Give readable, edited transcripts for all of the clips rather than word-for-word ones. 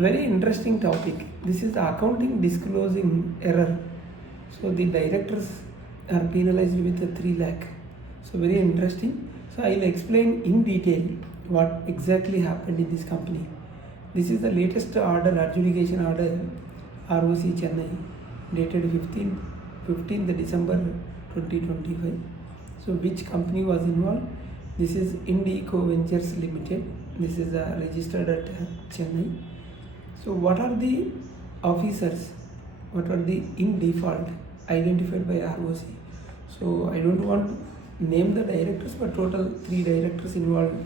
Very interesting topic. This is the accounting disclosing error. So the directors are penalized with a 3 lakh. So very interesting. So I'll explain in detail what exactly happened in this company. This is the latest order, adjudication order, ROC Chennai, dated 15th December 2025. So which company was involved? This is Indico Ventures Limited. This is registered at Chennai. So what are the officers? What are the in default identified by ROC? So I don't want to name the directors, but total 3 directors involved.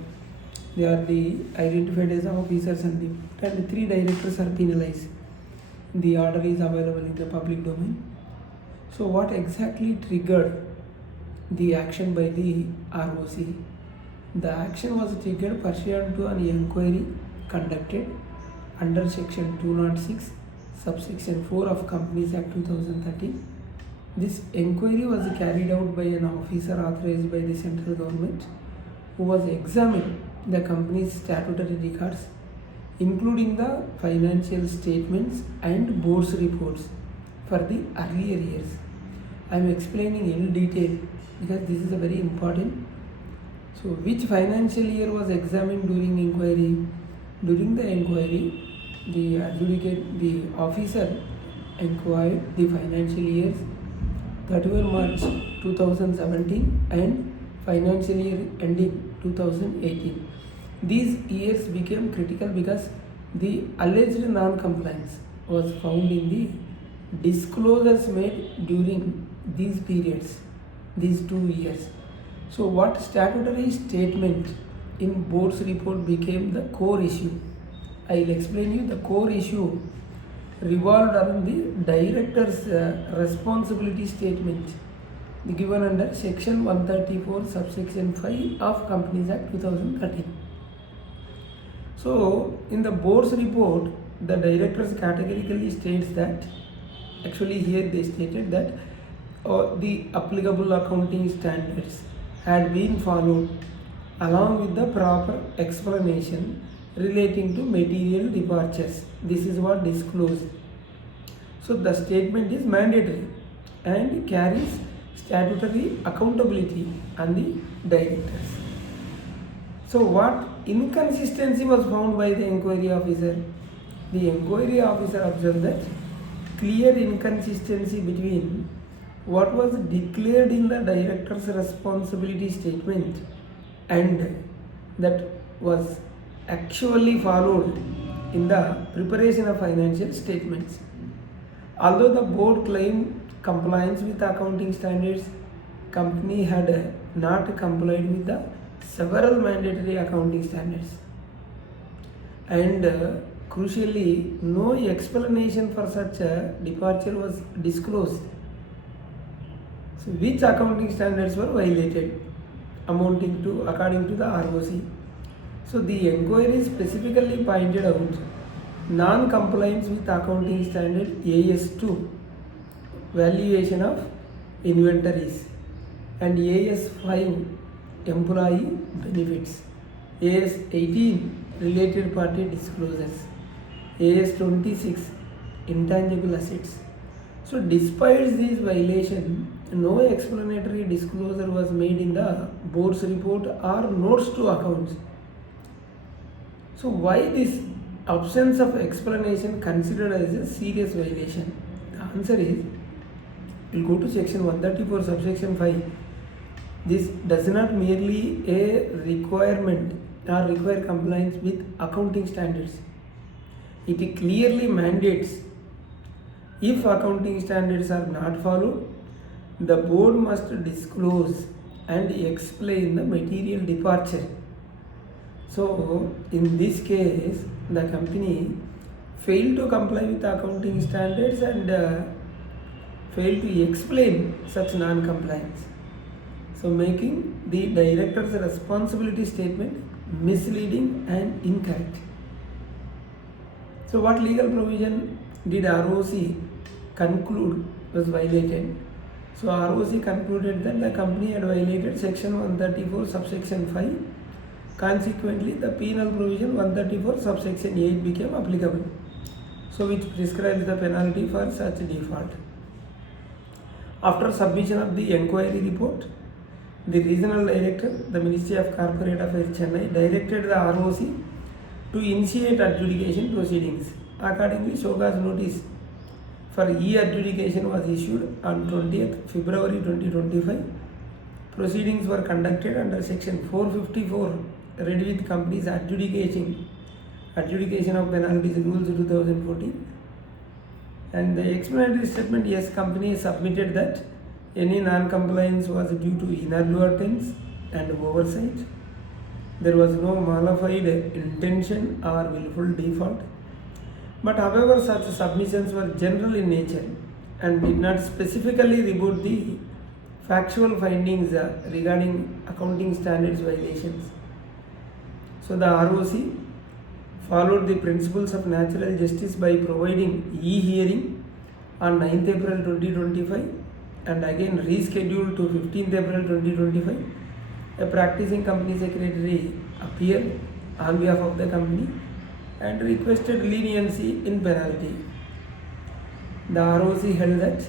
They are the identified as officers and the 3 directors are penalized. The order is available in the public domain. So what exactly triggered the action by the ROC? The action was triggered pursuant to an inquiry conducted under section 206 subsection 4 of Companies Act 2013. This inquiry was carried out by an officer authorized by the central government who was examined the company's statutory records, including the financial statements and board's reports for the earlier years. I am explaining in detail because this is a very important. So which financial year was examined during inquiry? During the inquiry, the officer inquired the financial years 31 March 2017 and financial year ending 2018. These years became critical because the alleged non-compliance was found in the disclosures made during these periods, these 2 years. So what statutory statement in board's report became the core issue? I will explain you. The core issue revolved around the director's responsibility statement given under section 134 subsection 5 of Companies Act 2013. So in the board's report, the directors categorically states that, actually here they stated that the applicable accounting standards had been followed along with the proper explanation relating to material departures. This is what disclosed. So the statement is mandatory and carries statutory accountability on the directors. So what inconsistency was found by the inquiry officer? The inquiry officer observed that clear inconsistency between what was declared in the director's responsibility statement and that was actually followed in the preparation of financial statements. Although the board claimed compliance with accounting standards, company had not complied with the several mandatory accounting standards, and crucially no explanation for such a departure was disclosed. So which accounting standards were violated amounting to, according to the ROC? So the inquiry specifically pointed out non-compliance with accounting standard AS2, valuation of inventories, and AS5, employee benefits, AS18, related party disclosures, AS26, intangible assets. So despite these violations, no explanatory disclosure was made in the board's report or notes to accounts. So why this absence of explanation considered as a serious violation? The answer is, we'll go to section 134 subsection 5. This does not merely a requirement or require compliance with accounting standards. It clearly mandates if accounting standards are not followed, the board must disclose and explain the material departure. So in this case, the company failed to comply with accounting standards and failed to explain such non-compliance, so making the director's responsibility statement misleading and incorrect. So what legal provision did ROC conclude was violated? So ROC concluded that the company had violated section 134 subsection 5. Consequently, the penal provision 134 subsection 8 became applicable. so which prescribes the penalty for such default. After submission of the enquiry report, the regional director, the Ministry of Corporate Affairs Chennai, directed the ROC to initiate adjudication proceedings. Accordingly, show cause notice for e-adjudication was issued on 20th February 2025. Proceedings were conducted under section 454 read with companies adjudication of penalties rules 2014, and the explanatory statement, yes, company submitted that any non-compliance was due to inadvertence and oversight. There was no malified intention or willful default. But however, such submissions were general in nature and did not specifically report the factual findings regarding accounting standards violations. So the ROC followed the principles of natural justice by providing e-hearing on 9th April 2025 and again rescheduled to 15th April 2025. A practicing company secretary appeared on behalf of the company and requested leniency in penalty. The ROC held that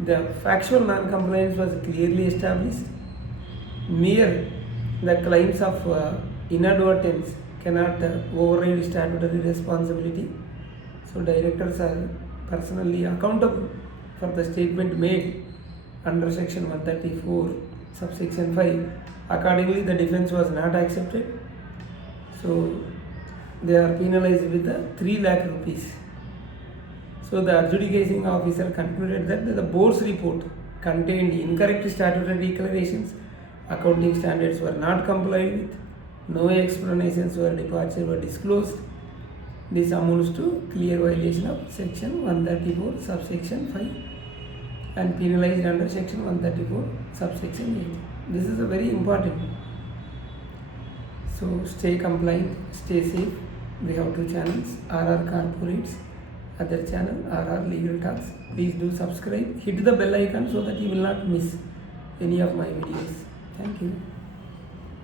the factual non-compliance was clearly established. Mere the claims of inadvertence cannot override statutory responsibility. So directors are personally accountable for the statement made under section 134 subsection 5. Accordingly, the defense was not accepted. So they are penalized with the 3 lakh rupees. So the adjudicating officer concluded that the board's report contained incorrect statutory declarations, accounting standards were not complied with, no explanations or departure were disclosed. This amounts to clear violation of section 134 subsection 5 and penalized under section 134 subsection 8. This is a very important. So stay compliant, stay safe. We have 2 channels, RR Corporates, other channel RR Legal Talks. Please do subscribe, hit the bell icon so that you will not miss any of my videos. Thank you.